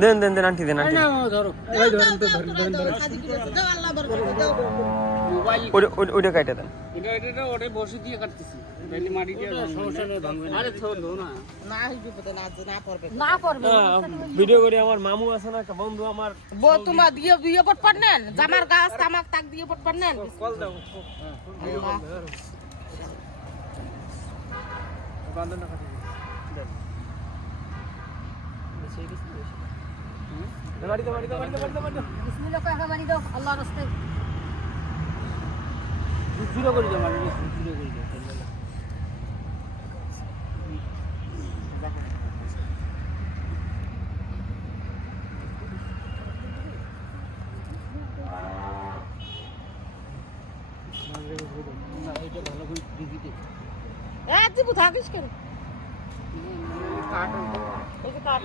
দেন দেন দেন aunty দেন aunty ওইটা কাটে দেন video করে আমার মামু আছে না বন্ধু আমার তোমার দিয়ে দিয়ে পট পারনেন জামার গাছ তামাক তাক দিয়ে পট পারনেন কল দাও বান্ধন টাকা দেন বাড়ি দাও বিসমিল্লাহ কয় বাড়ি দাও আল্লাহর রাস্তায় জিরো করে দাও মানে জিরো করে দাও তুই থাকিস কেন কাট